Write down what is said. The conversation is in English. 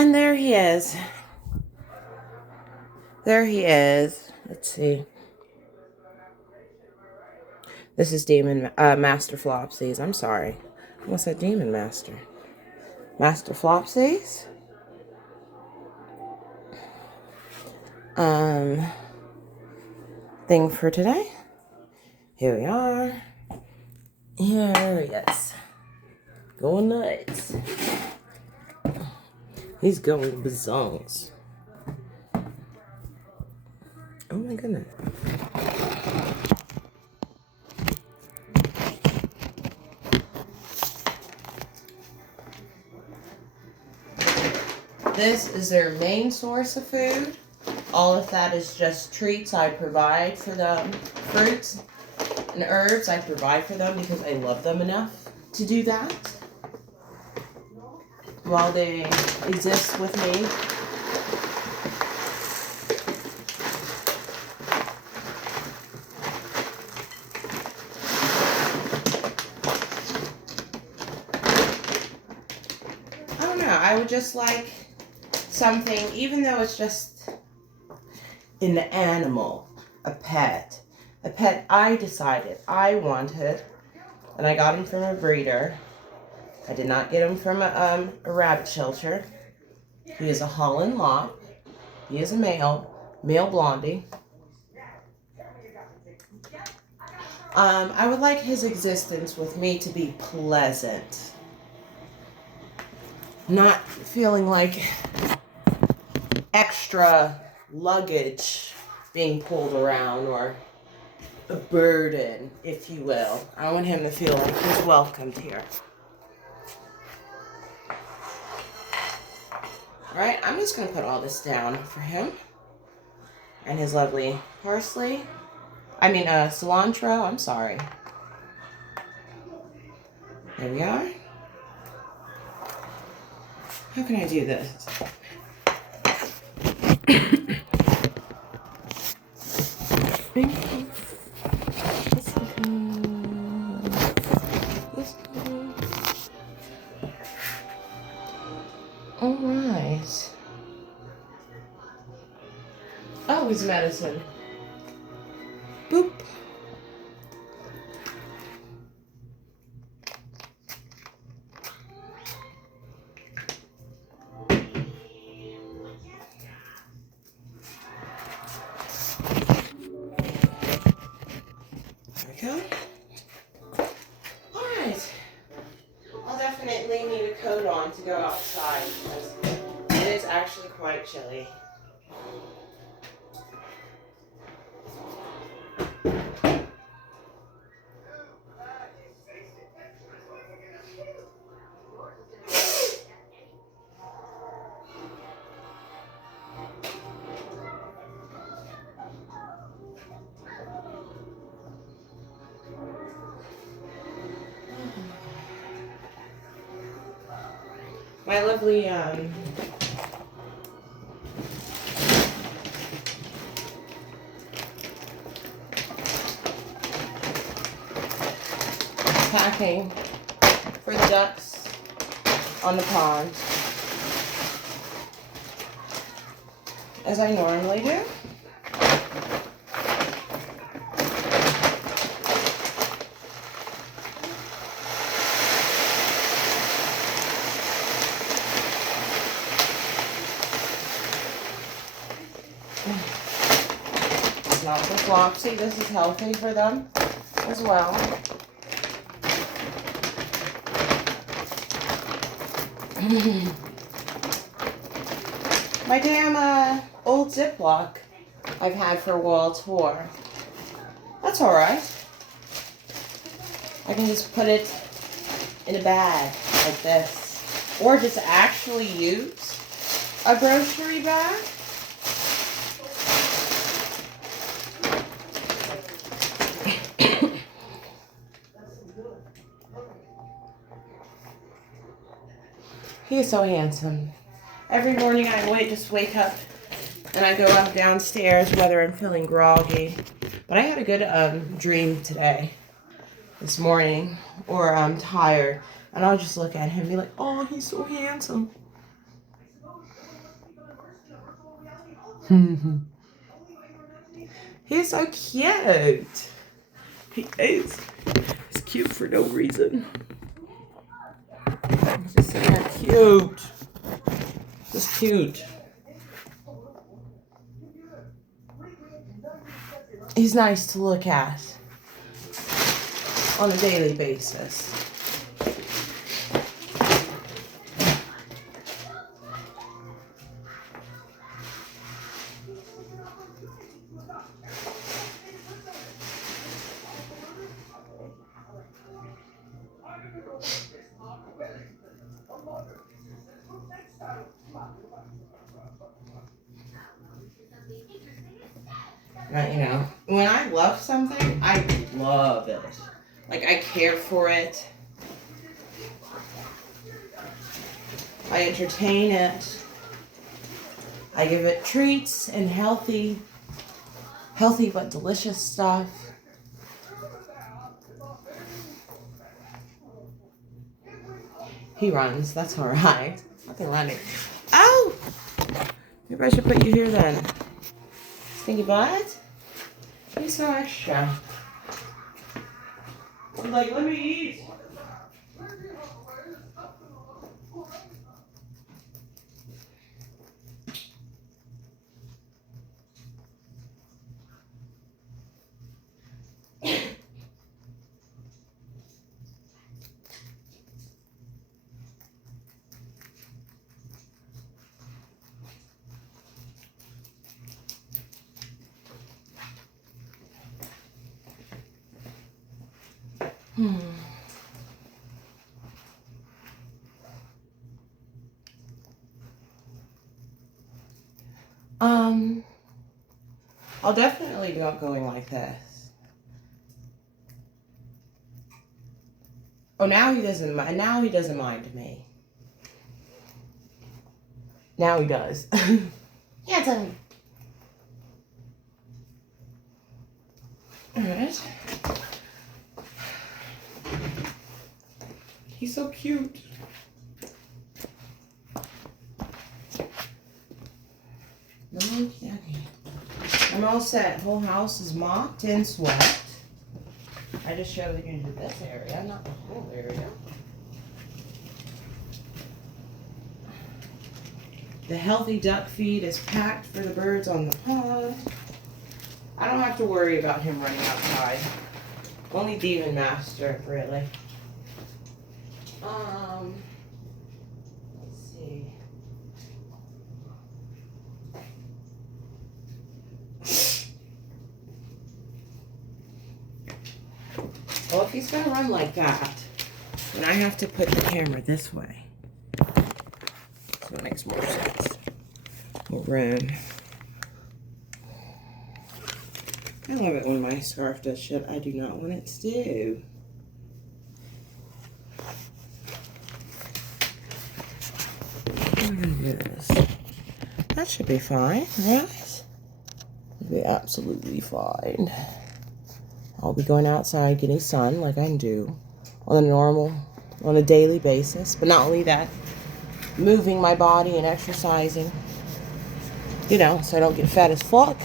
And there he is. There he is. Let's see. This is Master Flopsies. I'm sorry. I almost said Demon Master. Master Flopsies. Thing for today. Here we are. Here he is. Going nuts. He's going bazongs. Oh my goodness. This is their main source of food. All of that is just treats I provide for them. Fruits and herbs I provide for them because I love them enough to do that while they exist with me. I don't know, I would just like something, even though it's just an animal, a pet I decided I wanted, and I got him from a breeder. I did not get him from a rabbit shelter. He is a Holland Lop. He is a male blondie. I would like his existence with me to be pleasant. Not feeling like extra luggage being pulled around or a burden, if you will. I want him to feel like he's welcomed here. Alright, I'm just going to put all this down for him. And his lovely cilantro, I'm sorry. There we are. How can I do this? Alright. Oh, his medicine. Boop. There we go. Alright. I'll definitely need a coat on to go outside because it is actually quite chilly. My lovely packing for the ducks on the pond, as I normally do. It's not for Flopsy, this is healthy for them as well. My damn old Ziploc I've had for a while tore. That's alright. I can just put it in a bag like this. Or just actually use a grocery bag. He is so handsome. Every morning I just wake up and I go up downstairs whether I'm feeling groggy. But I had a good dream today, this morning, or I'm tired. And I'll just look at him and be like, oh, he's so handsome. He's so cute. He is. He's cute for no reason. He's just so cute. Just cute. He's nice to look at on a daily basis. You know, when I love something, I love it. Like, I care for it. I entertain it. I give it treats and healthy but delicious stuff. He runs. That's all right. Nothing landing. Oh! Maybe I should put you here then. Stinky butt? You're so extra. Like, let me eat. I'll definitely do it going like this. Oh, now he doesn't mind. Now he doesn't mind me. Now he does. Yeah, tell me. All right. He's so cute. Okay. I'm all set. Whole house is mopped and swept. I just showed you this area, not the whole area. The healthy duck feed is packed for the birds on the pond. I don't have to worry about him running outside. Only Demon Master, really. Let's see. Well, if he's gonna run like that, then I have to put the camera this way. So it makes more sense. More room. I love it when my scarf does shit I do not want it to do. How am I gonna do this? That should be fine, right? It'll be absolutely fine. I'll be going outside getting sun like I do on a daily basis. But not only that, moving my body and exercising, you know, so I don't get fat as fuck.